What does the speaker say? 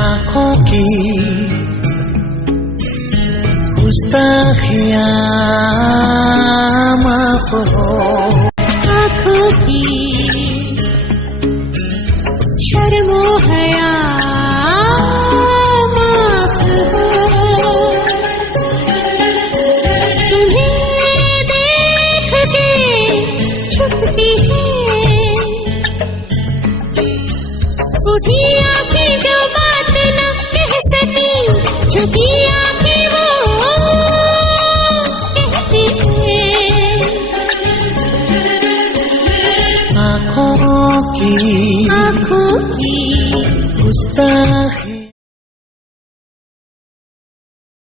आँखों की गुस्ताखियाँ माफ हो, आँखों की शर्मो हया माफ हो, तुम्हें देख के छुपती है उठी आँखें जो बात न कह सकी, झुकी आँखें वो कहती है। आँखों की आँखों की गुस्ताखी